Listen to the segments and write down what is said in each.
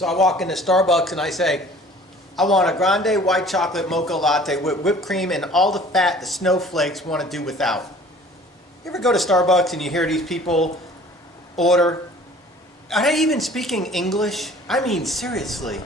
So I walk into Starbucks and I say, I want a grande white chocolate mocha latte with whipped cream and all the fat the snowflakes want to do without. You ever go to Starbucks and you hear these people order? Are they even speaking English? I mean, seriously.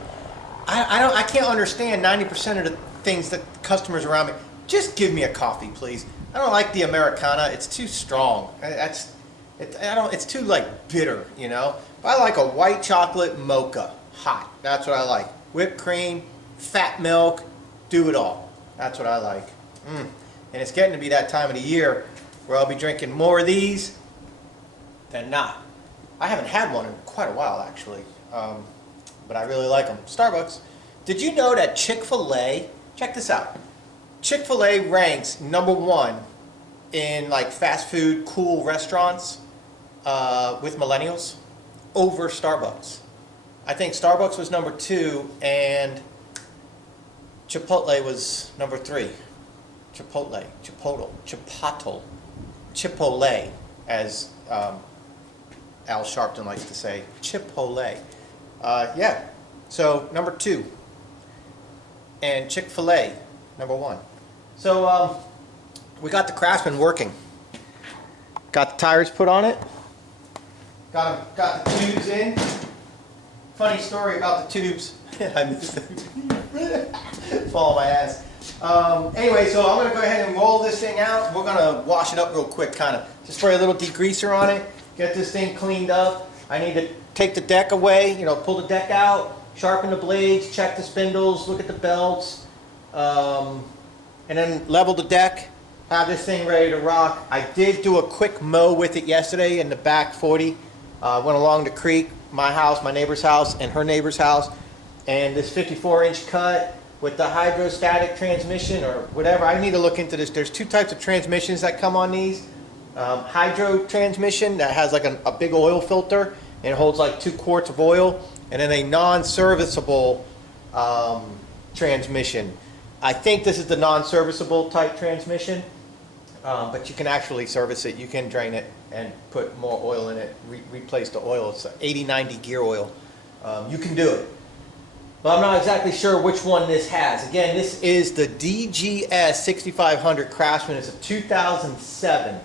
I can't understand 90% of the things that customers around me. Just give me a coffee, please. I don't like the Americana. It's too strong. It's too like bitter, you know. But I like a white chocolate mocha, hot. That's what I like. Whipped cream, fat milk, do it all. That's what I like. And it's getting to be that time of the year where I'll be drinking more of these than not. I haven't had one in quite a while, actually, but I really like them. Starbucks. Did you know that Chick-fil-A, check this out, Chick-fil-A ranks #1 in like fast food cool restaurants with millennials over Starbucks. I think Starbucks was #2 and Chipotle was #3. Chipotle, as Al Sharpton likes to say, Chipotle. Yeah, so #2, and Chick-fil-A #1. So we got the Craftsman working. Got the tires put on it. Got the tubes in. Funny story about the tubes. I missed them. Fall on my ass. Anyway, so I'm going to go ahead and roll this thing out. We're going to wash it up real quick, kind of. Just spray a little degreaser on it. Get this thing cleaned up. I need to take the deck away, you know, pull the deck out, sharpen the blades, check the spindles, look at the belts, and then level the deck, have this thing ready to rock. I did do a quick mow with it yesterday in the back 40. Went along the creek, my house, my neighbor's house, and her neighbor's house, and this 54-inch cut with the hydrostatic transmission or whatever. I need to look into this. There's two types of transmissions that come on these. Hydro transmission that has like a big oil filter and it holds like 2 quarts of oil, and then a non-serviceable transmission. I think this is the non-serviceable type transmission, but you can actually service it. You can drain it and put more oil in it, replace the oil. It's 80-90 gear oil. You can do it. But I'm not exactly sure which one this has. Again, this is the DGS 6500 Craftsman. It's a 2007.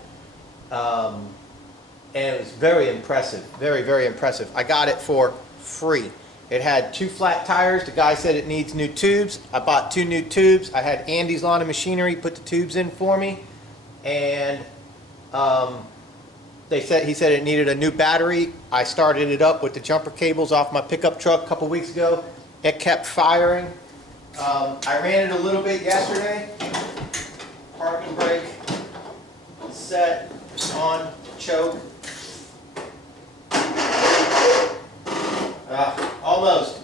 And it was very impressive. Very, very impressive. I got it for free. It had 2 flat tires. The guy said it needs new tubes. I bought 2 new tubes. I had Andy's Lawn and Machinery put the tubes in for me. And he said it needed a new battery. I started it up with the jumper cables off my pickup truck a couple weeks ago. It kept firing. I ran it a little bit yesterday. Parking brake set on choke. Almost.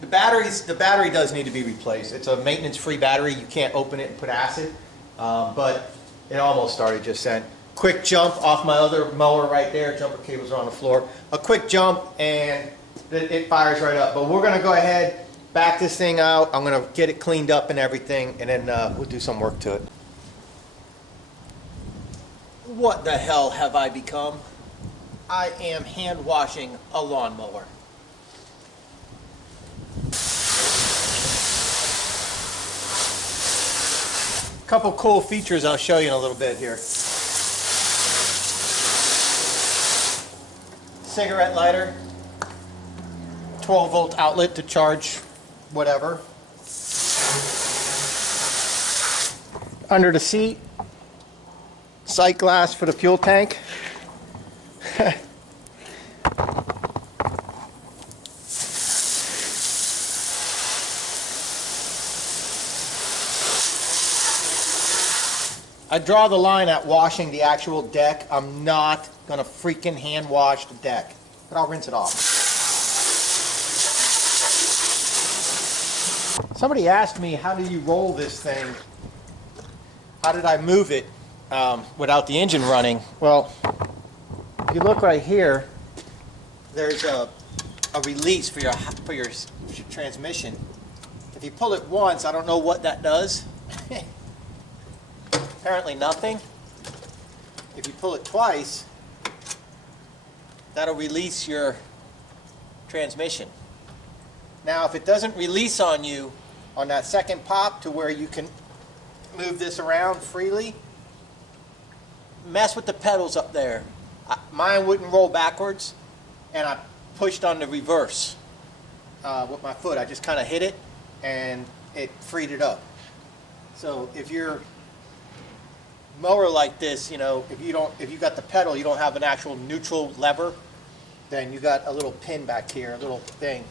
The battery does need to be replaced. It's a maintenance-free battery. You can't open it and put acid, but it almost started just then. Quick jump off my other mower right there. Jumper cables are on the floor. A quick jump and it fires right up. But we're going to go ahead, back this thing out. I'm going to get it cleaned up and everything, and then we'll do some work to it. What the hell have I become? I am hand washing a lawnmower. Couple cool features I'll show you in a little bit here. Cigarette lighter, 12-volt outlet to charge whatever. Under the seat, sight glass for the fuel tank. I draw the line at washing the actual deck. I'm not going to freaking hand wash the deck, but I'll rinse it off. Somebody asked me, how do you roll this thing? How did I move it without the engine running? Well, if you look right here, there's a release for your transmission. If you pull it once, I don't know what that does. Apparently nothing. If you pull it twice, that'll release your transmission. Now, if it doesn't release on you on that second pop to where you can move this around freely, mess with the pedals up there. Mine wouldn't roll backwards, and I pushed on the reverse with my foot. I just kind of hit it, and it freed it up. So if you're mower like this, you know, if you got the pedal, you don't have an actual neutral lever, then you got a little pin back here, a little thing,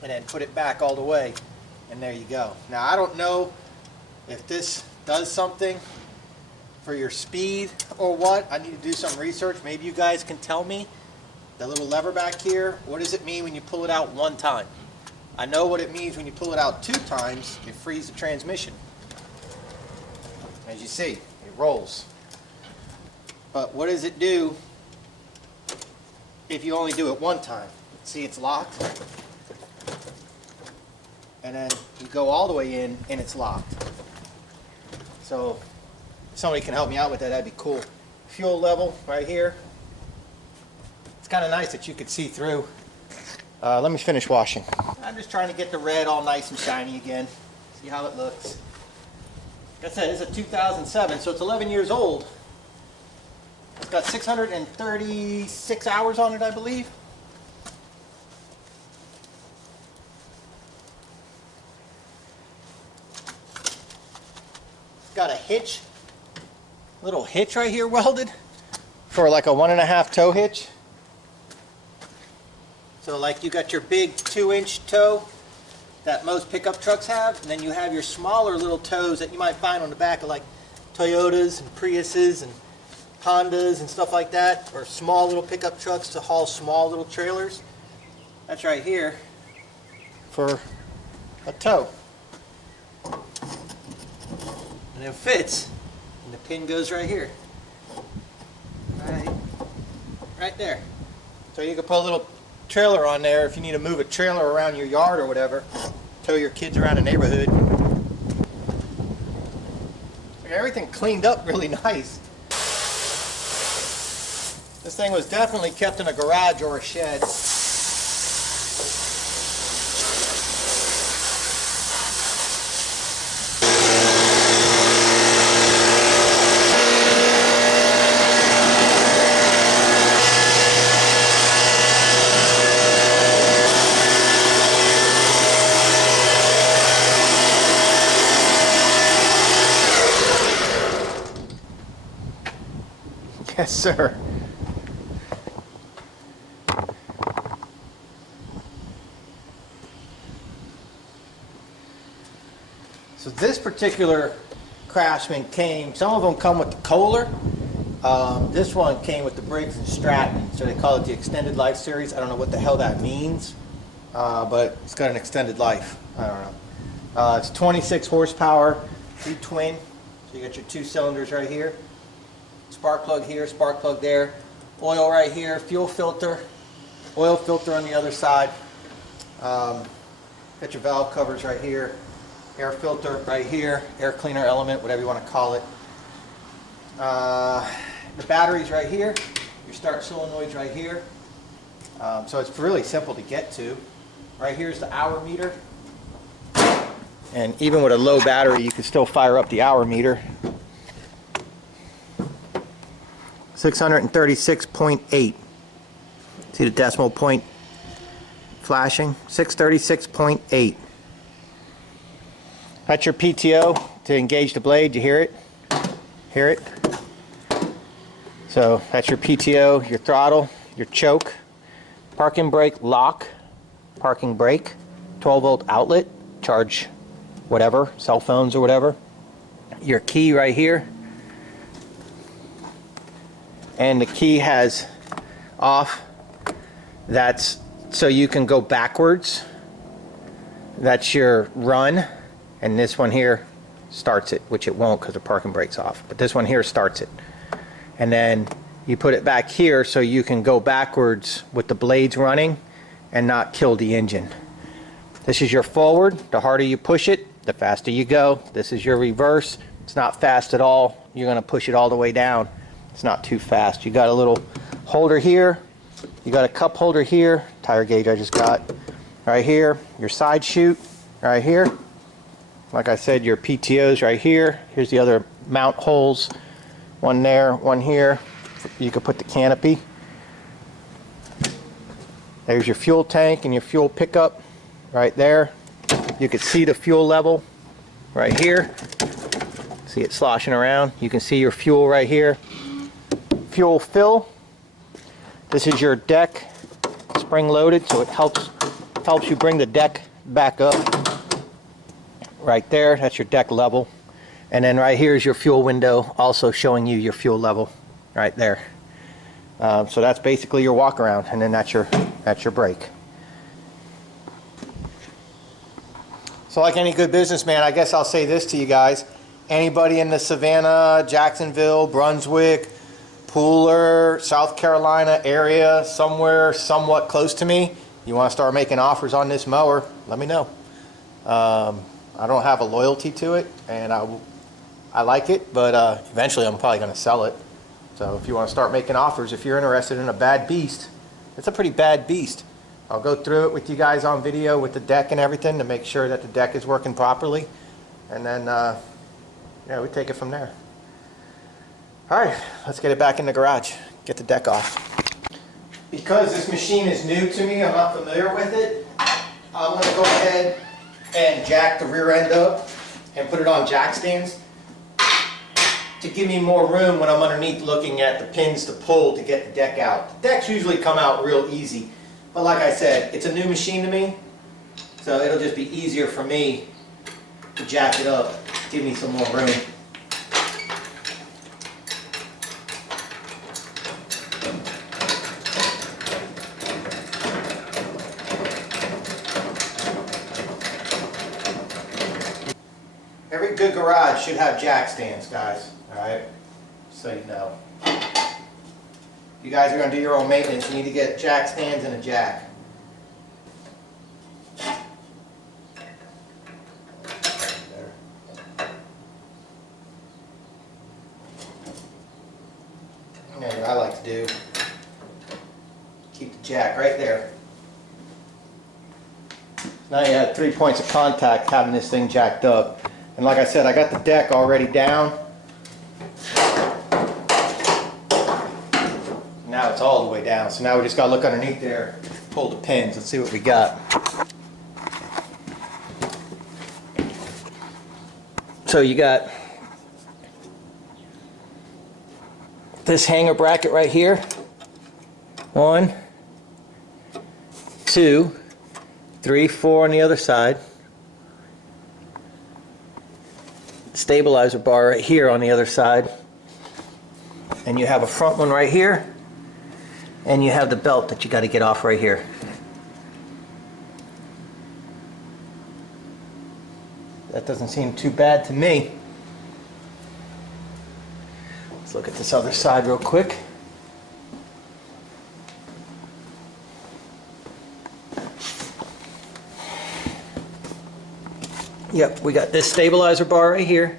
and then put it back all the way, and there you go. Now, I don't know if this does something for your speed or what. I need to do some research. Maybe you guys can tell me. The little lever back here, what does it mean when you pull it out one time? I know what it means when you pull it out 2 times. It frees the transmission. As you see, it rolls. But what does it do if you only do it 1 time? See, it's locked. And then you go all the way in and it's locked. So if somebody can help me out with that, that'd be cool. Fuel level right here. It's kind of nice that you could see through. Let me finish washing. I'm just trying to get the red all nice and shiny again. See how it looks. Like I said, it's a 2007, so it's 11 years old. It's got 636 hours on it, I believe. It's got a hitch, little hitch right here welded for like a 1.5 toe hitch. So like you got your big 2-inch toe that most pickup trucks have, and then you have your smaller little toes that you might find on the back of like Toyotas and Priuses and Hondas and stuff like that, or small little pickup trucks to haul small little trailers. That's right here for a toe. And it fits, and the pin goes right here. Right there. So you can put a little trailer on there if you need to move a trailer around your yard or whatever, tow your kids around the neighborhood. Everything cleaned up really nice. This thing was definitely kept in a garage or a shed. Yes, sir. So this particular Craftsman came, some of them come with the Kohler. This one came with the Briggs and Stratton, so they call it the Extended Life Series. I don't know what the hell that means, but it's got an extended life. I don't know. It's 26 horsepower, twin. So you got your 2 cylinders right here. Spark plug here, spark plug there, oil right here, fuel filter, oil filter on the other side. Got your valve covers right here, air filter right here, air cleaner element, whatever you want to call it. The batteries right here, your start solenoids right here. So it's really simple to get to. Right here is the hour meter. And even with a low battery, you can still fire up the hour meter. 636.8. See the decimal point flashing? 636.8. That's your PTO to engage the blade. You hear it? Hear it? So that's your PTO, your throttle, your choke, parking brake lock, parking brake, 12-volt outlet, charge whatever, cell phones or whatever. Your key right here. And the key has off. That's so you can go backwards. That's your run. And this one here starts it, which it won't because the parking brake's off. But this one here starts it. And then you put it back here so you can go backwards with the blades running and not kill the engine. This is your forward. The harder you push it, the faster you go. This is your reverse. It's not fast at all. You're going to push it all the way down. It's not too fast. You got a little holder here You got a cup holder here, tire gauge I just got. Right here, your side chute right here. Like I said, your PTOs right here. Here's the other mount holes. One there, one here. You could put the canopy. There's your fuel tank and your fuel pickup right there. You can see the fuel level right here. See it sloshing around. You can see your fuel right here. Fuel fill. This is your deck, spring loaded, so it helps you bring the deck back up. Right there, that's your deck level. And then right here is your fuel window, also showing you your fuel level right there. So that's basically your walk around, and then that's your brake. So like any good businessman, I guess I'll say this to you guys. Anybody in the Savannah, Jacksonville, Brunswick, Pooler, South Carolina area, somewhere somewhat close to me, you want to start making offers on this mower, let me know. I don't have a loyalty to it, and I like it, but eventually I'm probably going to sell it. So if you want to start making offers, if you're interested in a bad beast, it's a pretty bad beast. I'll go through it with you guys on video with the deck and everything to make sure that the deck is working properly, and then yeah, we take it from there. All right, let's get it back in the garage, get the deck off. Because this machine is new to me, I'm not familiar with it, I'm going to go ahead and jack the rear end up and put it on jack stands to give me more room when I'm underneath looking at the pins to pull to get the deck out. The decks usually come out real easy, but like I said, it's a new machine to me, so it'll just be easier for me to jack it up, give me some more room. Every good garage should have jack stands, guys, alright? So you know. You guys are going to do your own maintenance, you need to get jack stands and a jack. And what I like to do, keep the jack right there. Now you have 3 points of contact having this thing jacked up. And like I said, I got the deck already down. Now it's all the way down. So now we just got to look underneath there, pull the pins. Let's see what we got. So you got this hanger bracket right here. 1, 2, 3, 4 on the other side. Stabilizer bar right here on the other side, and you have a front one right here, and you have the belt that you got to get off right here. That doesn't seem too bad to me. Let's look at this other side real quick. Yep, we got this stabilizer bar right here.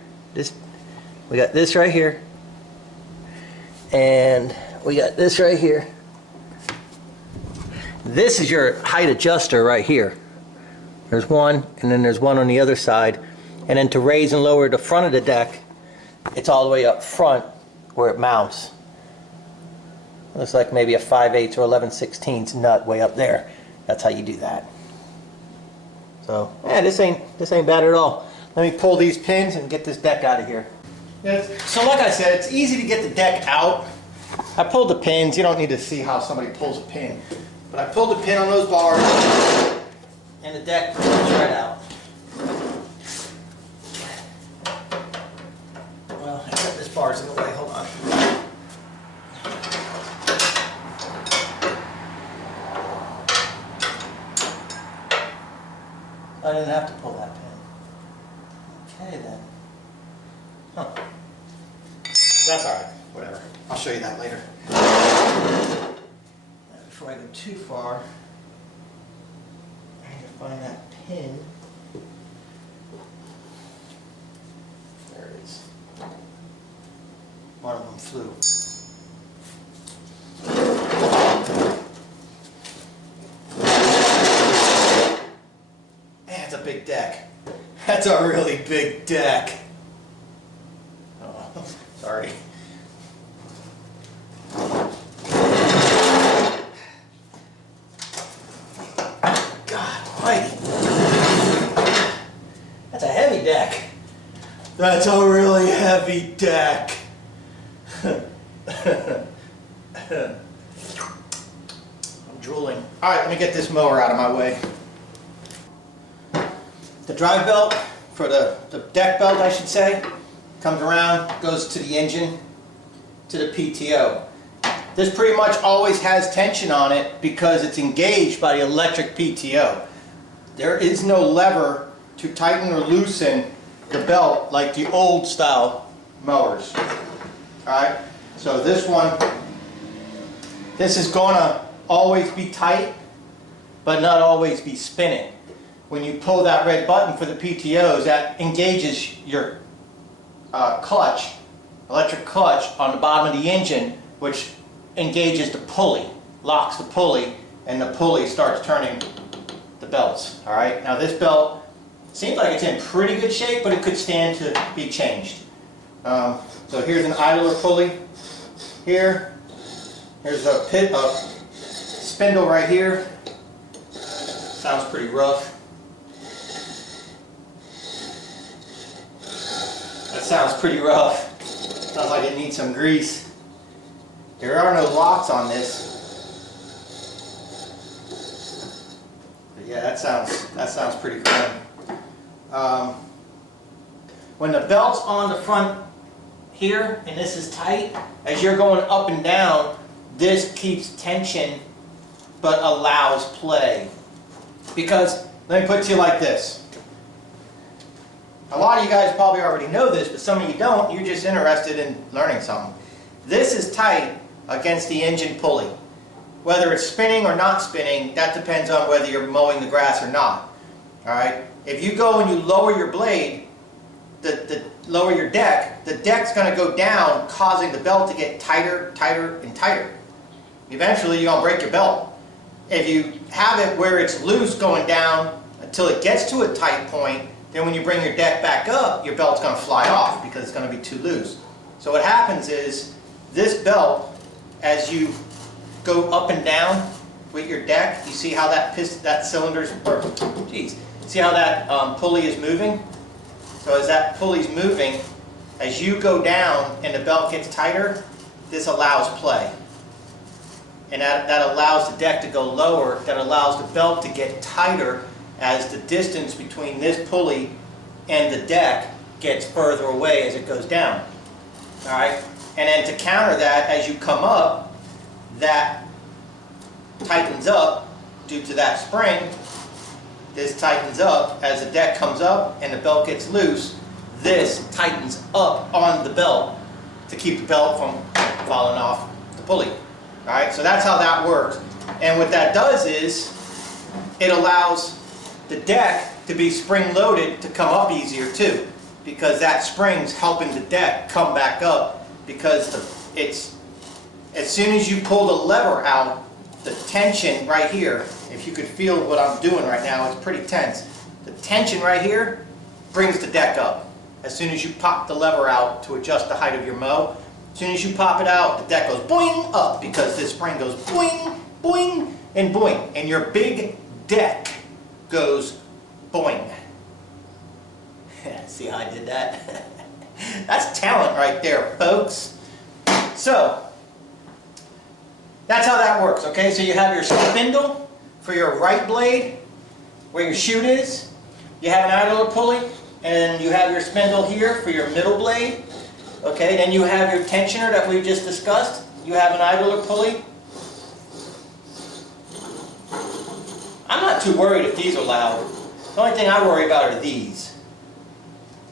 We got this right here. And we got this right here. This is your height adjuster right here. There's one, and then there's one on the other side. And then to raise and lower the front of the deck, it's all the way up front where it mounts. Looks like maybe a 5/8 or 11/16 nut way up there. That's how you do that. So, yeah, this ain't bad at all. Let me pull these pins and get this deck out of here. So like I said, it's easy to get the deck out. I pulled the pins. You don't need to see how somebody pulls a pin. But I pulled the pin on those bars, and the deck comes right out. Well, I got this bar's in the way. Hold on. I didn't have to pull that pin. Okay then. Huh. That's alright. Whatever. I'll show you that later. Before I go too far, I need to find that pin. There it is. One of them flew. big deck. That's a really big deck. Oh, sorry. God almighty. That's a heavy deck. That's a really heavy deck. I'm drooling. Alright, let me get this mower out of my way. The drive belt, for the deck belt I should say, comes around, goes to the engine, to the PTO. This pretty much always has tension on it because it's engaged by the electric PTO. There is no lever to tighten or loosen the belt like the old style mowers. Alright, so this one, this is going to always be tight, but not always be spinning. When you pull that red button for the PTOs, that engages your clutch, electric clutch on the bottom of the engine, which engages the pulley, locks the pulley, and the pulley starts turning the belts. Alright, now this belt seems like it's in pretty good shape, but it could stand to be changed. So here's an idler pulley here. Here's a spindle right here. Sounds pretty rough. That sounds pretty rough. Sounds like it needs some grease. There are no locks on this. But yeah, that sounds pretty good. When the belt's on the front here and this is tight, as you're going up and down, this keeps tension but allows play. Because, let me put it to you like this. A lot of you guys probably already know this, but some of you don't. You're just interested in learning something. This is tight against the engine pulley. Whether it's spinning or not spinning, that depends on whether you're mowing the grass or not. Alright? If you go and you lower your blade, lower your deck, the deck's going to go down, causing the belt to get tighter, tighter, and tighter. Eventually you're going to break your belt. If you have it where it's loose going down until it gets to a tight point, then when you bring your deck back up, your belt's going to fly off because it's going to be too loose. So what happens is, this belt, as you go up and down with your deck, you see how that cylinder's, see how that pulley is moving? So as that pulley's moving, as you go down and the belt gets tighter, this allows play. And that allows the deck to go lower, that allows the belt to get tighter as the distance between this pulley and the deck gets further away as it goes down. Alright? And then to counter that, as you come up, that tightens up due to that spring. This tightens up as the deck comes up and the belt gets loose. This tightens up on the belt to keep the belt from falling off the pulley. Alright, so that's how that works. And what that does is, it allows the deck to be spring-loaded to come up easier too. Because that spring's helping the deck come back up. Because as soon as you pull the lever out, the tension right here, if you could feel what I'm doing right now, it's pretty tense. The tension right here brings the deck up. As soon as you pop the lever out to adjust the height of your mow, as soon as you pop it out, the deck goes boing up because this spring goes boing, boing, and boing. And your big deck goes boing. See how I did that? That's talent right there, folks. So, that's how that works, okay? So you have your spindle for your right blade, where your chute is. You have an idler pulley, and you have your spindle here for your middle blade. Okay, then you have your tensioner that we just discussed. You have an idler pulley. I'm not too worried if these are loud. The only thing I worry about are these.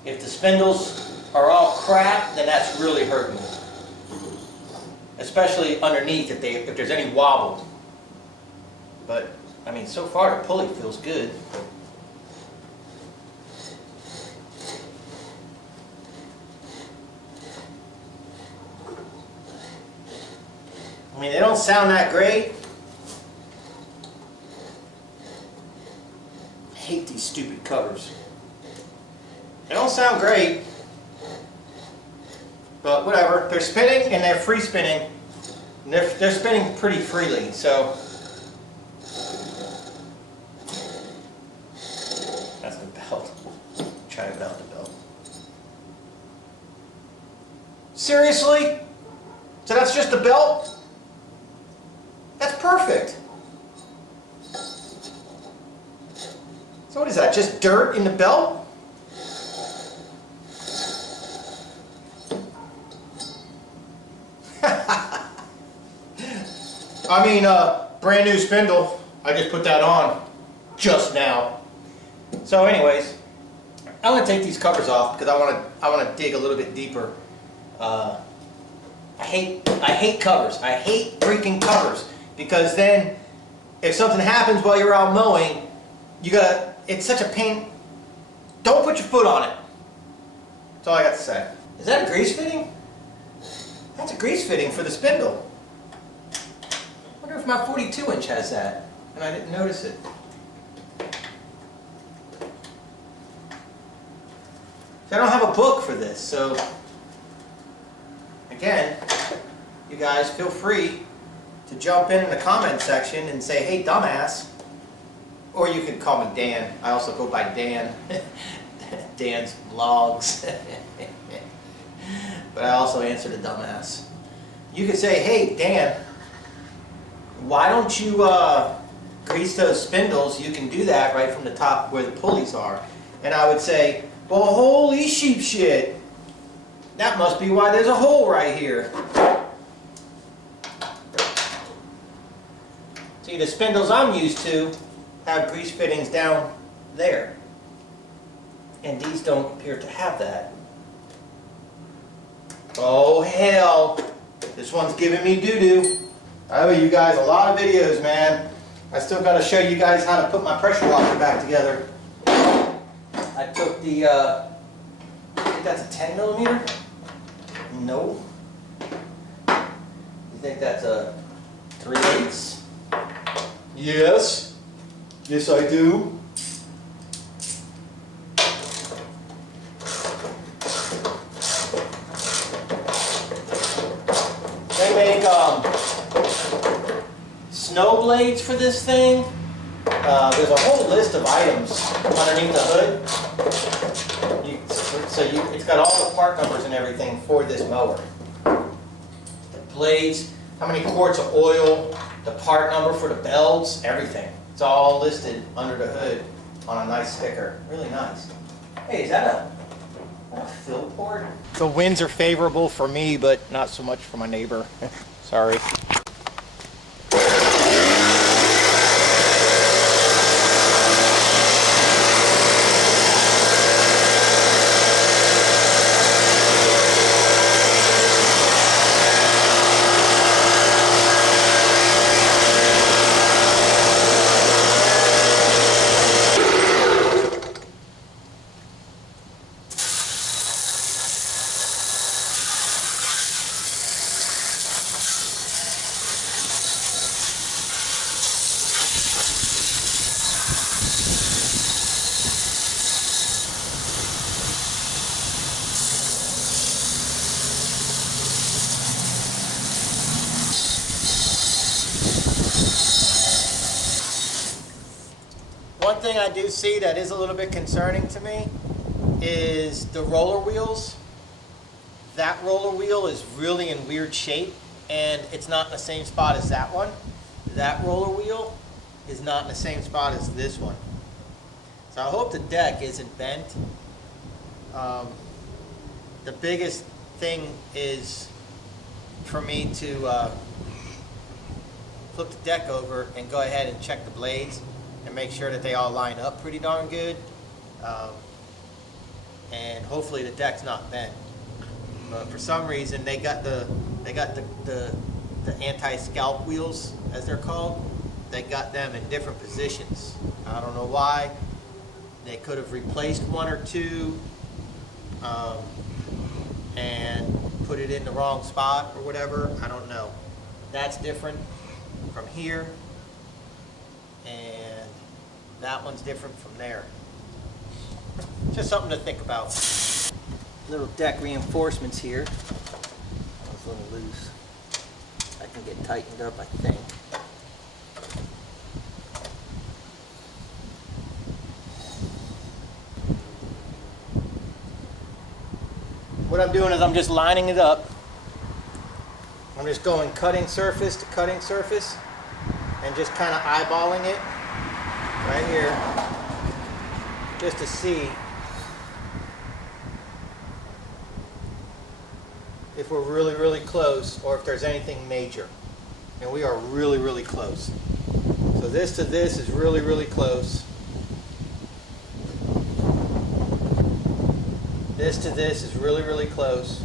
If the spindles are all cracked, then that's really hurting. Especially underneath if there's any wobble. But, I mean, so far the pulley feels good. I mean, they don't sound that great. I hate these these stupid covers. They don't sound great, but whatever. They're spinning and they're free spinning. And they're spinning pretty freely, so. That's the belt. Try it without the belt. Seriously? So that's just the belt? That's perfect. So what is that, just dirt in the belt? I mean, brand new spindle. I just put that on just now. So anyways, I'm gonna take these covers off because I wanna dig a little bit deeper. I hate covers. I hate freaking covers because then if something happens while you're out mowing, it's such a pain. Don't put your foot on it. That's all I got to say. Is that a grease fitting? That's a grease fitting for the spindle. I wonder if my 42 inch has that and I didn't notice it. I don't have a book for this, so again, you guys feel free to jump in the comment section and say, hey dumbass, or you can call me Dan. I also go by Dan. Dan's vlogs. But I also answer the dumbass. You could say, hey Dan, why don't you grease those spindles? You can do that right from the top where the pulleys are. And I would say, well, holy sheep shit. That must be why there's a hole right here. See, the spindles I'm used to have grease fittings down there. And these don't appear to have that. Oh hell, this one's giving me doo-doo. I owe you guys a lot of videos, man. I still got to show you guys how to put my pressure washer back together. I took the, I think that's a 10 millimeter? No. You think that's a 3/8? Yes. Yes, I do. They make snow blades for this thing. There's a whole list of items underneath the hood. It's got all the part numbers and everything for this mower. The blades, how many quarts of oil, the part number for the belts, everything. It's all listed under the hood on a nice sticker. Really nice. Hey, is that a fill port? The winds are favorable for me, but not so much for my neighbor. Sorry. One thing I do see that is a little bit concerning to me is the roller wheels. That roller wheel is really in weird shape and it's not in the same spot as that one. That roller wheel is not in the same spot as this one. So I hope the deck isn't bent. The biggest thing is for me to flip the deck over and go ahead and check the blades and make sure that they all line up pretty darn good, and hopefully the deck's not bent. But for some reason they got the anti-scalp wheels, as they're called. They got them in different positions. I don't know why. They could have replaced one or two and put it in the wrong spot or whatever. I don't know. That's different from here, and that one's different from there. Just something to think about. Little deck reinforcements here. That was a little loose. I can get tightened up, I think. What I'm doing is I'm just lining it up. I'm just going cutting surface to cutting surface and just kind of eyeballing it right here just to see if we're really, really close or if there's anything major. And we are really, really close. So this to this is really, really close. This to this is really, really close.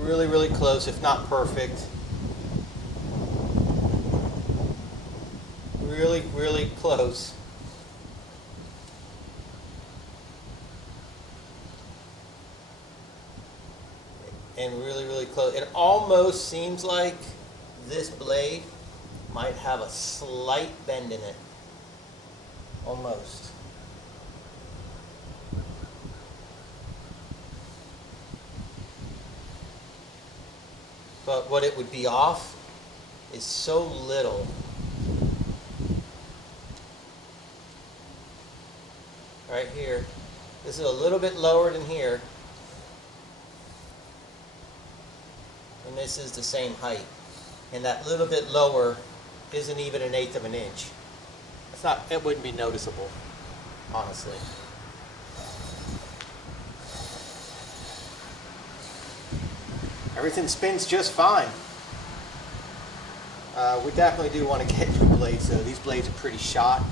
Really, really close, if not perfect. Really, really close. And really, really close. It almost seems like this blade might have a slight bend in it. Almost. But what it would be off is so little. Right here. This is a little bit lower than here. And this is the same height. And that little bit lower isn't even 1/8 of an inch. It's not, it wouldn't be noticeable, honestly. Everything spins just fine. We definitely do want to get new blades though. These blades are pretty shot.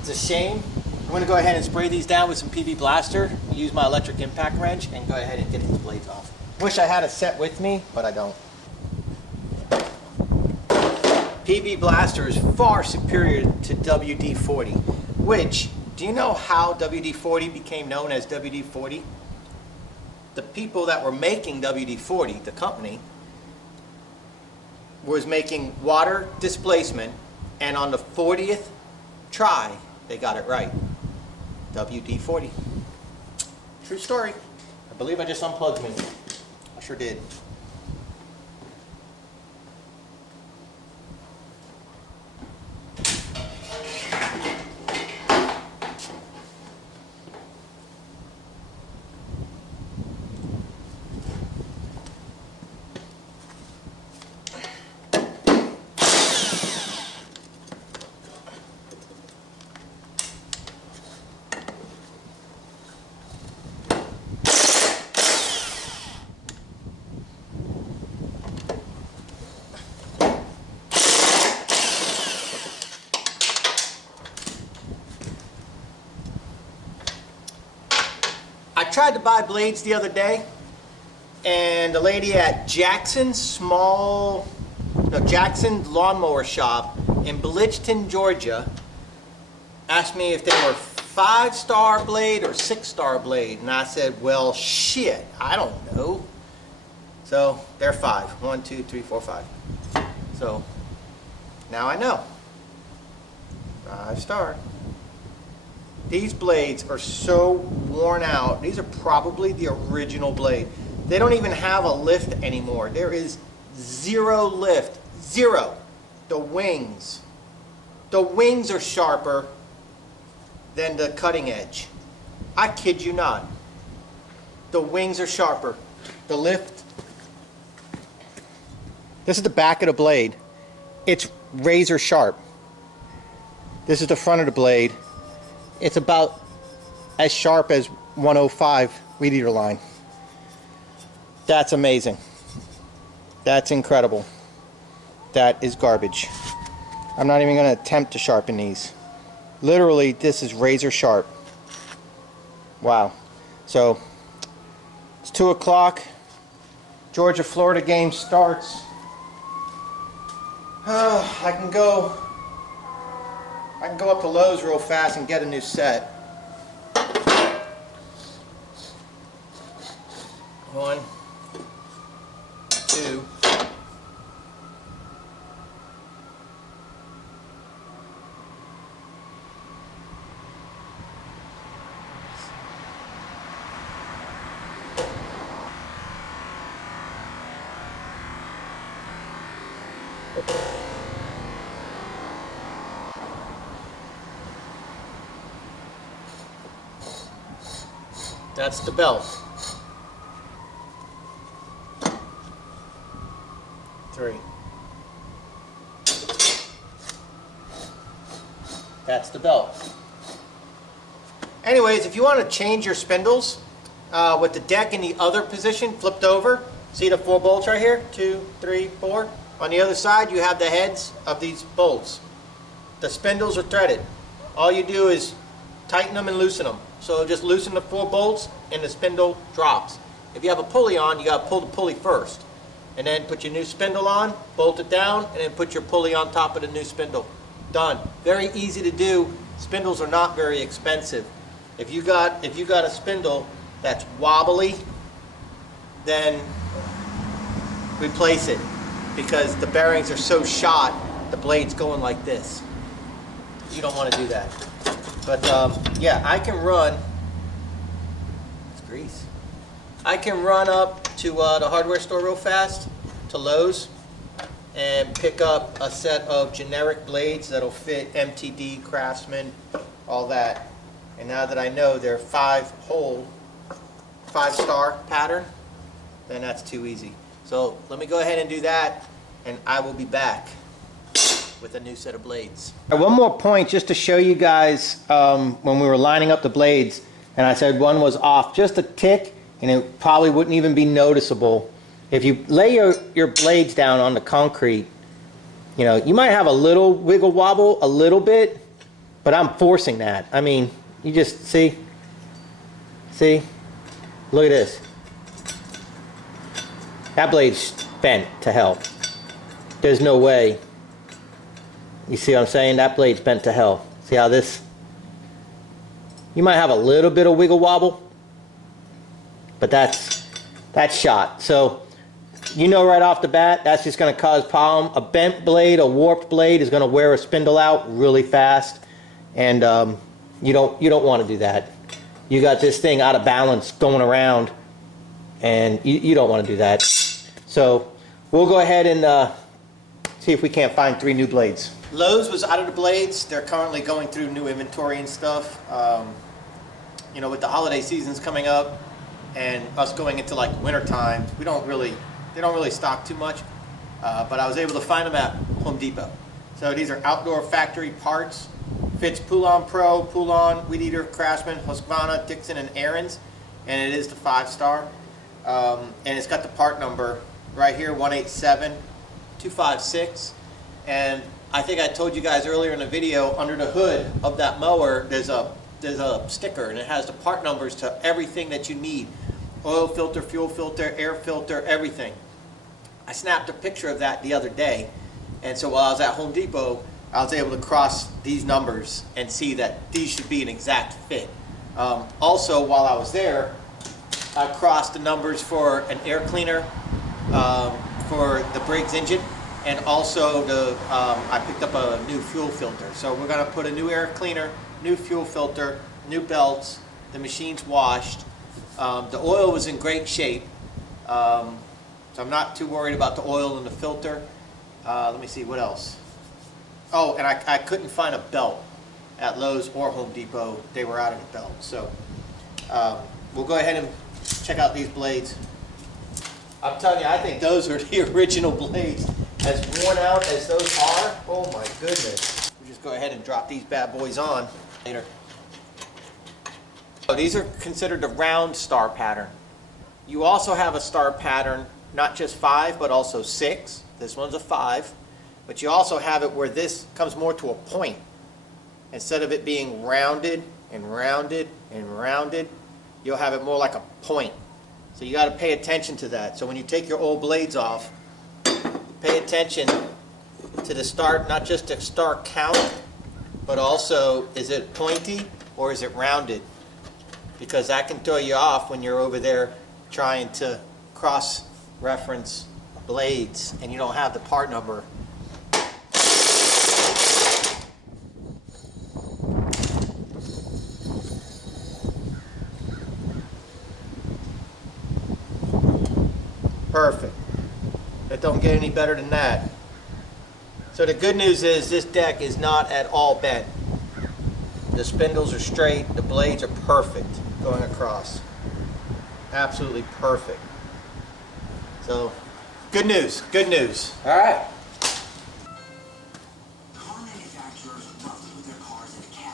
It's a shame. I'm going to go ahead and spray these down with some PB Blaster, use my electric impact wrench, and go ahead and get these blades off. Wish I had a set with me, but I don't. PB Blaster is far superior to WD-40, which, do you know how WD-40 became known as WD-40? The people that were making WD-40, the company, was making water displacement, and on the 40th try, they got it right. WD-40. True story. I believe I just unplugged me. I sure did. I tried to buy blades the other day, and the lady at Jackson Lawnmower Shop in Bridgeton, Georgia, asked me if they were 5-star blade or 6-star blade, and I said, well, shit, I don't know. So they're 5. 1, 2, 3, 4, 5. So now I know. 5-star. These blades are so worn out. These are probably the original blade. They don't even have a lift anymore. There is zero lift. Zero. The wings. The wings are sharper than the cutting edge. I kid you not. The wings are sharper. The lift. This is the back of the blade. It's razor sharp. This is the front of the blade. It's about as sharp as 105 weed eater line. That's amazing. That's incredible. That is garbage. I'm not even going to attempt to sharpen these. Literally, this is razor sharp. Wow. So, it's 2 o'clock. Georgia-Florida game starts. I can go up to Lowe's real fast and get a new set. 1, 2. That's the belt. 3. That's the belt. Anyways, if you want to change your spindles with the deck in the other position, flipped over, see the 4 bolts right here? 2, 3, 4. On the other side, you have the heads of these bolts. The spindles are threaded. All you do is tighten them and loosen them. So just loosen the 4 bolts and the spindle drops. If you have a pulley on, you got to pull the pulley first. And then put your new spindle on, bolt it down, and then put your pulley on top of the new spindle. Done. Very easy to do. Spindles are not very expensive. If you got a spindle that's wobbly, then replace it, because the bearings are so shot, the blade's going like this. You don't want to do that. But yeah, I can run. It's grease. I can run up to the hardware store real fast, to Lowe's, and pick up a set of generic blades that'll fit MTD, Craftsman, all that. And now that I know they're 5-hole, 5-star pattern, then that's too easy. So let me go ahead and do that, and I will be back with a new set of blades. One more point just to show you guys when we were lining up the blades, and I said one was off just a tick, and it probably wouldn't even be noticeable. If you lay your blades down on the concrete, you know, you might have a little wiggle wobble, a little bit, but I'm forcing that. I mean, you just see, look at this. That blade's bent to hell. There's no way. You see what I'm saying? That blade's bent to hell. See how this? You might have a little bit of wiggle wobble, but that's shot. So you know right off the bat, that's just going to cause problem. A bent blade, a warped blade is going to wear a spindle out really fast, and you don't want to do that. You got this thing out of balance going around, and you don't want to do that. So we'll go ahead and see if we can't find 3 new blades. Lowe's was out of the blades. They're currently going through new inventory and stuff. You know, with the holiday seasons coming up and us going into like winter time, they don't really stock too much. But I was able to find them at Home Depot. So these are outdoor factory parts. Fits Poulan Pro, Poulan, Weed Eater, Craftsman, Husqvarna, Dixon, and Ariens, and it is the 5-star. And it's got the part number right here, 187256. And I think I told you guys earlier in the video, under the hood of that mower, there's a sticker, and it has the part numbers to everything that you need: oil filter, fuel filter, air filter, everything. I snapped a picture of that the other day, and so while I was at Home Depot, I was able to cross these numbers and see that these should be an exact fit. Also, while I was there, I crossed the numbers for an air cleaner for the Briggs engine, and also I picked up a new fuel filter. So we're going to put a new air cleaner, new fuel filter, new belts. The machine's washed. The oil was in great shape, so I'm not too worried about the oil in the filter. Let me see what else. Oh, and I couldn't find a belt at Lowe's or Home Depot. They were out of the belt. So we'll go ahead and check out these blades. I'm telling you, I think those are the original blades. As worn out as those are, oh my goodness. We'll just go ahead and drop these bad boys on later. So these are considered the round star pattern. You also have a star pattern, not just 5, but also 6. This one's a 5. But you also have it where this comes more to a point. Instead of it being rounded and rounded and rounded, you'll have it more like a point. So you got to pay attention to that. So when you take your old blades off, pay attention to the start, not just the start count, but also, is it pointy or is it rounded? Because that can throw you off when you're over there trying to cross-reference blades and you don't have the part number. Perfect. It don't get any better than that. So the good news is this deck is not at all bent. The spindles are straight, the blades are perfect going across. Absolutely perfect. So, good news, good news. All right.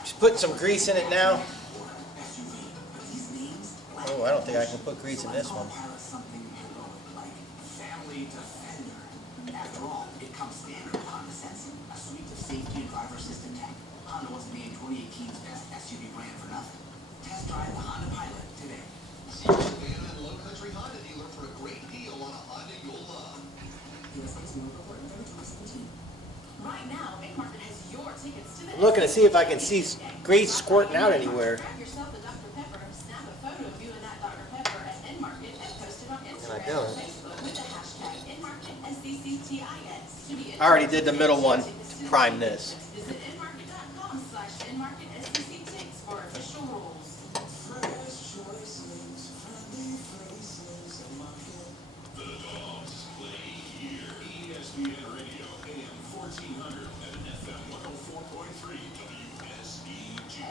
Just putting some grease in it now. Oh, I don't think I can put grease in this one. After all, it comes standard with Honda Sensing, a suite of safety and driver assistant tech. Honda wasn't named 2018's best SUV brand for nothing. Test drive the Honda Pilot today. See you at Savannah and Low Country Honda dealer for a great deal on a Honda you'll love. Right now, Market has your tickets to the I'm looking to see if I can see grease squirting out anywhere. Grab yourself a Dr. Pepper, snap a photo of you and that Dr. Pepper at Market and post it on Instagram or Facebook with the hashtag NMarketSCCTIS. I already did the middle one to prime this. Visit nmarket.com/nmarketscctix for official rules. The Dogs play here. ESPN Radio, AM 1400 and FM 104.3 WSEG.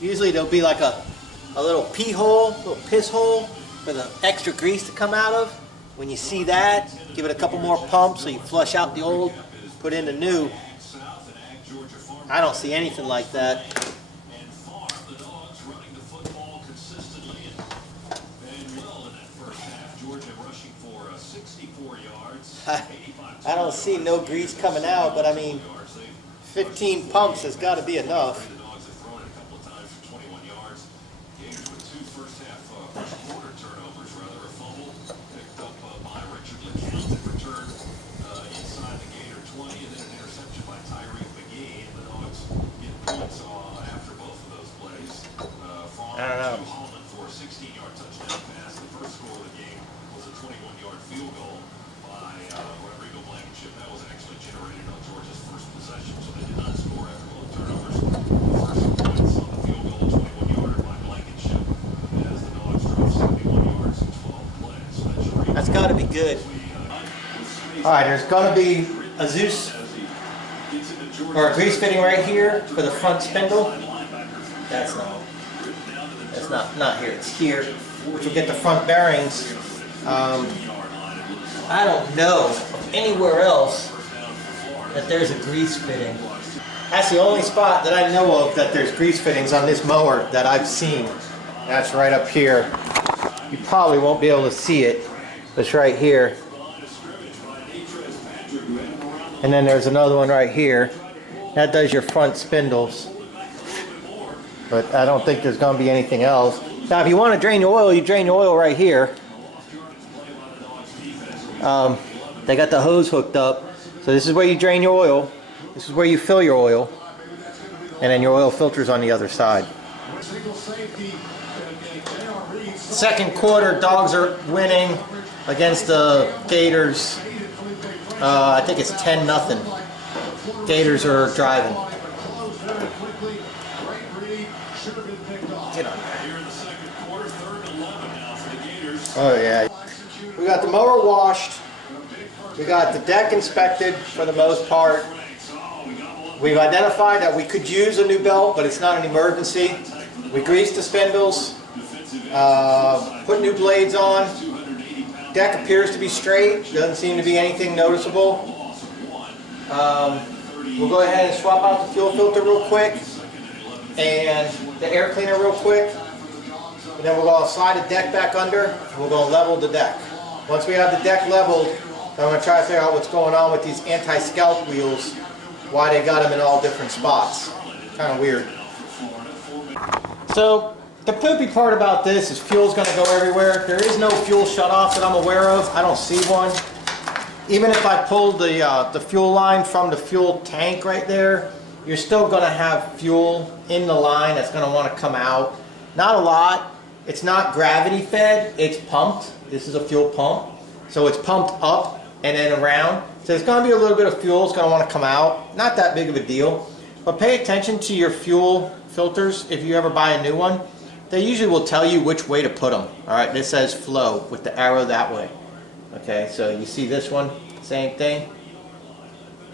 Usually there'll be like a little pee hole, little piss hole for the extra grease to come out of. When you see that, give it a couple more pumps so you flush out the old, put in the new. I don't see anything like that. And Farm, the Dogs running the football consistently and well in that first half. Georgia rushing for 64 yards. I don't see no grease coming out, but I mean, 15 pumps has got to be enough. The Dogs have thrown it a couple of times for 21 yards. Gators with two first quarter turnovers, rather a fumble picked up by Richard LeCount at return inside the Gator 20, and then an interception by Tyreek McGee. And the Dogs get points after both of those plays. Farm to Holland for a 16-yard touchdown pass. The first score of the game was a 21-yard field goal by Rodrigo Blankenship. That was actually generated on Georgia's first possession, so they did not score after both turnovers. The first points on the field goal, 21-yarder by Blankenship, as the Dogs drove 71 yards in 12 plays. So that should That's got to be good. All right, there's going to be a Zeus or a grease fitting right here for the front spindle. That's not here. It's here, which will get the front bearings. I don't know of anywhere else that there's a grease fitting. That's the only spot that I know of that there's grease fittings on this mower that I've seen. That's right up here. You probably won't be able to see it. It's right here. And then there's another one right here. That does your front spindles. But I don't think there's going to be anything else. Now if you want to drain your oil, you drain your oil right here. They got the hose hooked up. So this is where you drain your oil. This is where you fill your oil. And then your oil filters on the other side. Second quarter, Dogs are winning against the Gators. I think it's 10-0. Gators are driving. Get on there. Oh yeah. We got the mower washed. We got the deck inspected for the most part. We've identified that we could use a new belt, but it's not an emergency. We greased the spindles, put new blades on. Deck appears to be straight. Doesn't seem to be anything noticeable. We'll go ahead and swap out the fuel filter real quick and the air cleaner real quick. And then we're going to slide the deck back under and we're going to level the deck. Once we have the deck leveled, I'm going to try to figure out what's going on with these anti-scalp wheels, why they got them in all different spots. Kind of weird. So the poopy part about this is fuel's going to go everywhere. There is no fuel shutoff that I'm aware of. I don't see one. Even if I pulled the fuel line from the fuel tank right there, you're still going to have fuel in the line that's going to want to come out. Not a lot. It's not gravity fed. It's pumped. This is a fuel pump. So it's pumped up and then around. So there's going to be a little bit of fuel. It's going to want to come out. Not that big of a deal. But pay attention to your fuel filters if you ever buy a new one. They usually will tell you which way to put them. Alright, this says flow with the arrow that way. Okay, so you see this one, same thing.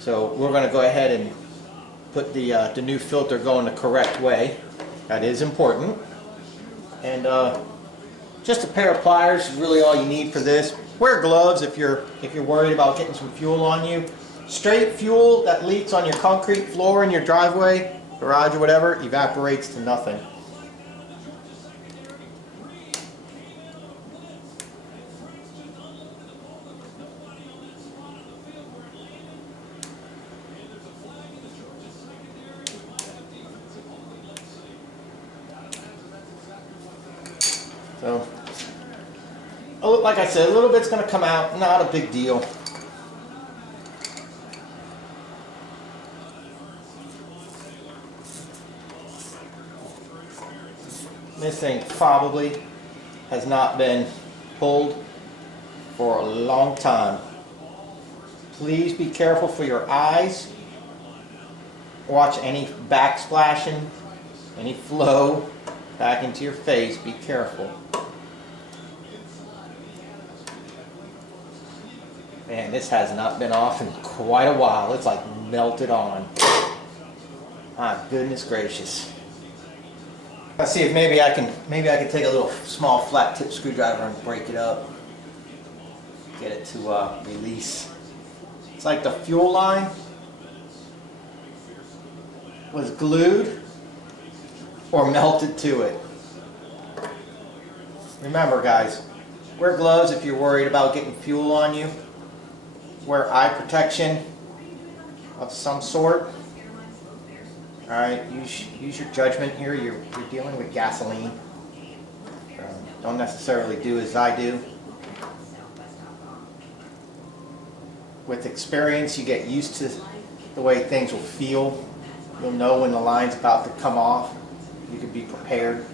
So we're going to go ahead and put the new filter going the correct way. That is important. And just a pair of pliers is really all you need for this. Wear gloves if you're worried about getting some fuel on you. Straight fuel that leaks on your concrete floor in your driveway, garage or whatever, evaporates to nothing. So, like I said, a little bit's going to come out, not a big deal. This thing probably has not been pulled for a long time. Please be careful for your eyes. Watch any backsplashing, any flow back into your face. Be careful. Man, this has not been off in quite a while. It's like melted on. My goodness gracious. Let's see if maybe I can take a little small flat tip screwdriver and break it up. Get it to release. It's like the fuel line was glued or melted to it. Remember guys, wear gloves if you're worried about getting fuel on you. Wear eye protection of some sort. Alright, use your judgment here. You're dealing with gasoline. Don't necessarily do as I do. With experience, you get used to the way things will feel. You'll know when the line's about to come off. You can be prepared.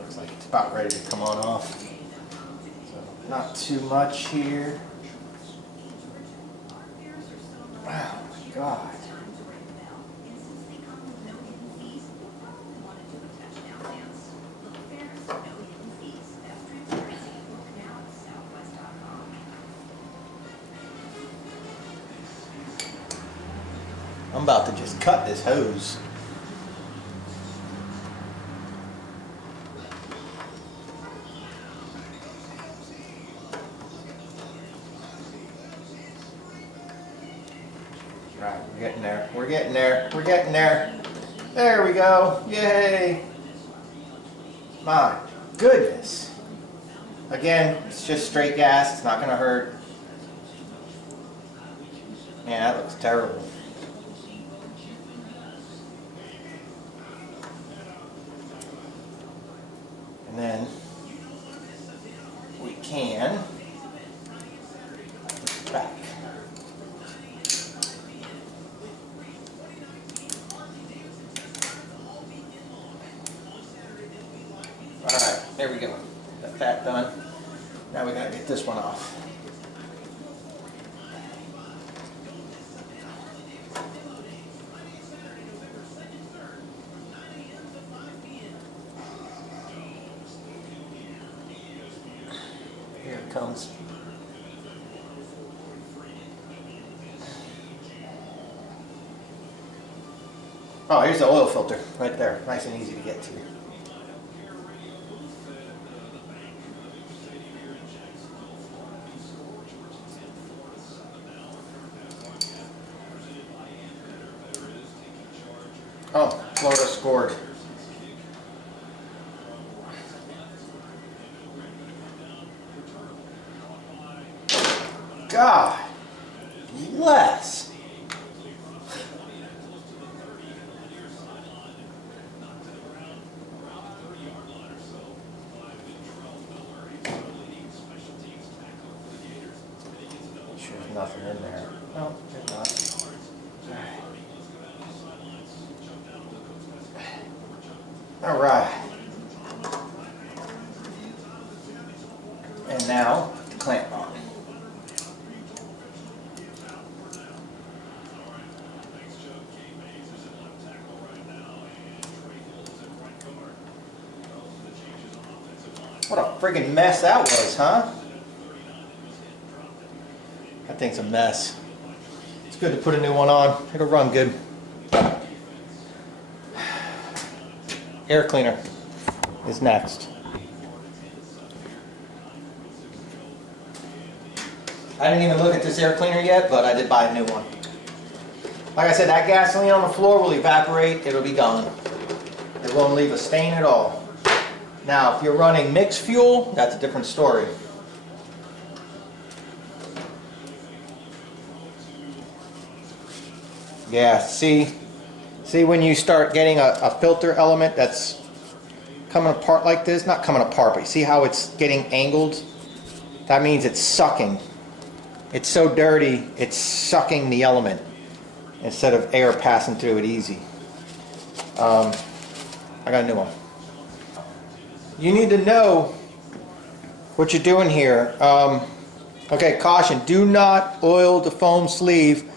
Looks like it's about ready to come on off. So not too much here. Oh my God. I'm about to just cut this hose. Right, we're getting there. We're getting there. We're getting there. There we go. Yay. My goodness. Again, it's just straight gas. It's not going to hurt. Man, that looks terrible. And then we can put it back. Alright, there we go. Got that done. Now we gotta get this one off. Here it comes. Oh, here's the oil filter right there. Nice and easy to get to. Oh, Florida scored. God bless. Sure there's nothing in there. No, there's not. All right. And now the clamp on. What a friggin' mess that was, huh? That thing's a mess. It's good to put a new one on. It'll run good. Air cleaner is next. I didn't even look at this air cleaner yet, but I did buy a new one. Like I said, that gasoline on the floor will evaporate. It'll be gone. It won't leave a stain at all. Now, if you're running mixed fuel, that's a different story. Yeah, see when you start getting a filter element that's coming apart like this, not coming apart, but you see how it's getting angled? That means it's sucking. It's so dirty, it's sucking the element instead of air passing through it easy. I got a new one. You need to know what you're doing here. Okay, caution, do not oil the foam sleeve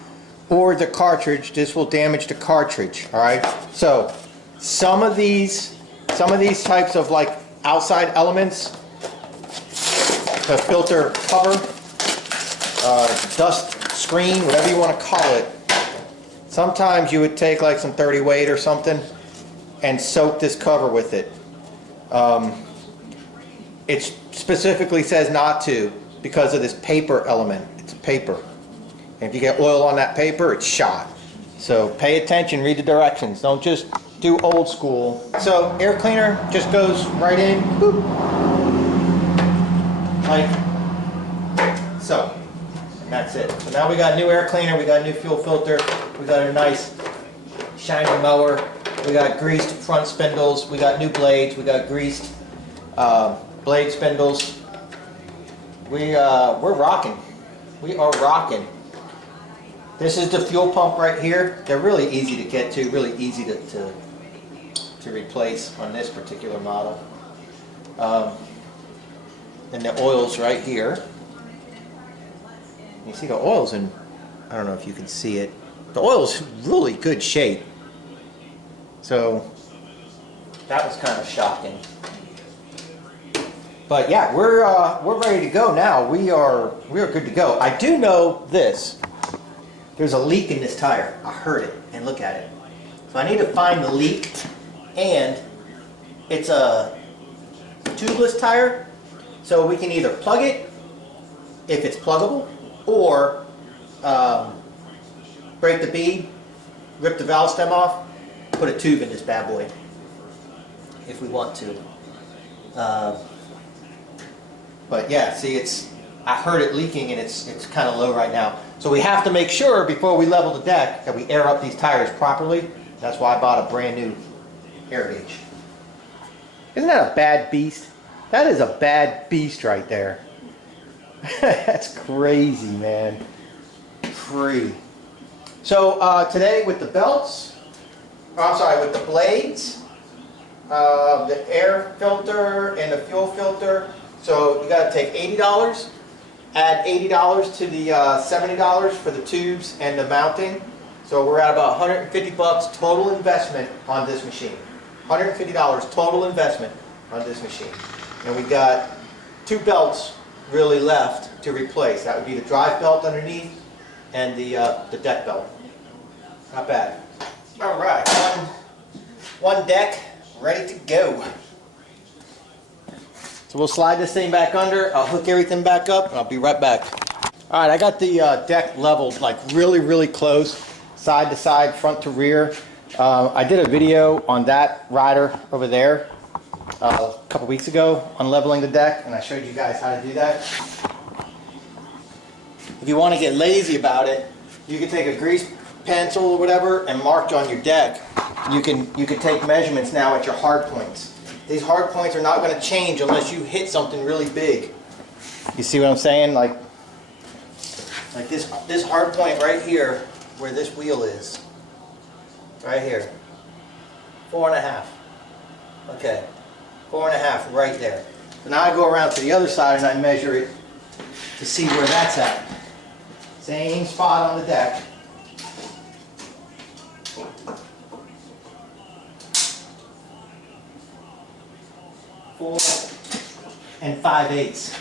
or the cartridge. This will damage the cartridge. All right, so some of these types of like outside elements, the filter cover, dust screen, whatever you want to call it, sometimes you would take like some 30 weight or something and soak this cover with it. It specifically says not to because of this paper element. It's a paper. And if you get oil on that paper, it's shot. So pay attention, read the directions. Don't just do old school. So air cleaner just goes right in, boop, like so. And that's it. So now we got a new air cleaner, we got a new fuel filter, we got a nice shiny mower, we got greased front spindles, we got new blades, we got greased blade spindles. We're rocking. We are rocking. This is the fuel pump right here. They're really easy to get to, really easy to replace on this particular model. And the oil's right here. You see the oil's in, I don't know if you can see it. The oil's really good shape. So that was kind of shocking. But yeah, we're ready to go now. We are good to go. I do know this. There's a leak in this tire. I heard it, and look at it. So I need to find the leak, and it's a tubeless tire, so we can either plug it if it's pluggable, or break the bead, rip the valve stem off, put a tube in this bad boy if we want to. But yeah, see, I heard it leaking, and it's kind of low right now. So we have to make sure before we level the deck that we air up these tires properly. That's why I bought a brand new air gauge. Isn't that a bad beast? That is a bad beast right there. That's crazy, man. Free. So today with the belts, with the blades, the air filter and the fuel filter. So you got to take $80, add $80 to the $70 for the tubes and the mounting. So we're at about 150 bucks total investment on this machine. $150 total investment on this machine. And we got 2 belts really left to replace. That would be the drive belt underneath and the deck belt. Not bad. All right, one deck ready to go. So we'll slide this thing back under, I'll hook everything back up, and I'll be right back. All right, I got the deck leveled like really close, side to side, front to rear. I did a video on that rider over there a couple weeks ago on leveling the deck, and I showed you guys how to do that. If you want to get lazy about it, you can take a grease pencil or whatever and mark on your deck. You can take measurements now at your hard points. These hard points are not going to change unless you hit something really big. You see what I'm saying? Like this hard point right here, where this wheel is, right here, 4.5. Okay, 4.5 right there. So now I go around to the other side and I measure it to see where that's at. Same spot on the deck. 5/8.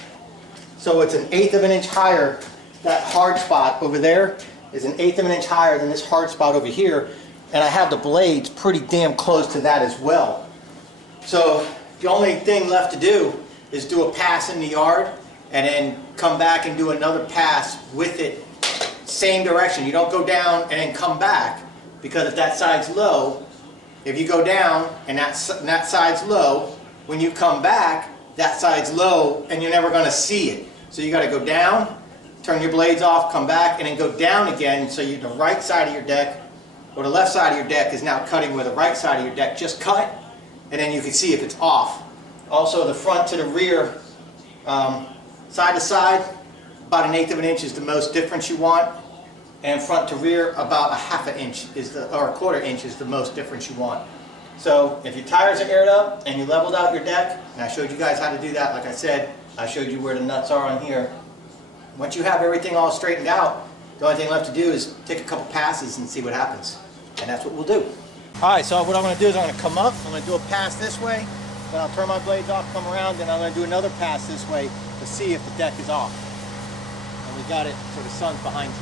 So it's an 1/8 of an inch higher. That hard spot over there is an 1/8 of an inch higher than this hard spot over here. And I have the blades pretty damn close to that as well. So the only thing left to do is do a pass in the yard and then come back and do another pass with it, same direction. You don't go down and then come back, because if that side's low, if you go down and that side's low, when you come back, that side's low and you're never going to see it. So you got to go down, turn your blades off, come back, and then go down again, so the right side of your deck or the left side of your deck is now cutting where the right side of your deck just cut, and then you can see if it's off. Also, the front to the rear, side to side, about 1/8 of an inch is the most difference you want, and front to rear about 1/2 inch or 1/4 inch is the most difference you want. So if your tires are aired up and you leveled out your deck, and I showed you guys how to do that, like I said, I showed you where the nuts are on here. Once you have everything all straightened out, the only thing left to do is take a couple passes and see what happens. And that's what we'll do. Alright, so what I'm going to do is I'm going to come up, I'm going to do a pass this way, then I'll turn my blades off, come around, then I'm going to do another pass this way to see if the deck is off. And we got it so the sun's behind you.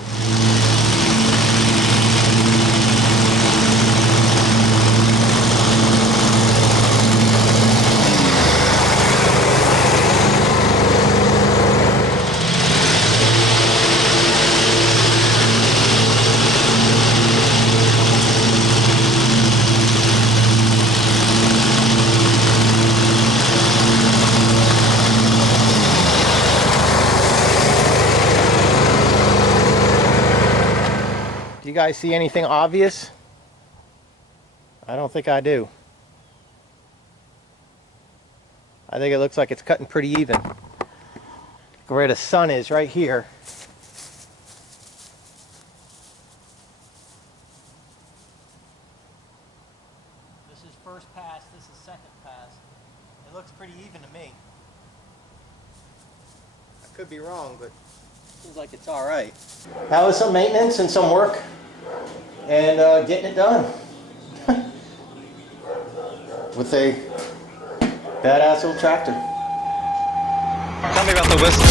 Do you guys see anything obvious? I don't think I do. I think it looks like it's cutting pretty even. Where the sun is, right here. This is first pass, this is second pass. It looks pretty even to me. I could be wrong, but seems like it's all right. That was some maintenance and some work, and getting it done with a badass old tractor. Tell me about the whistle.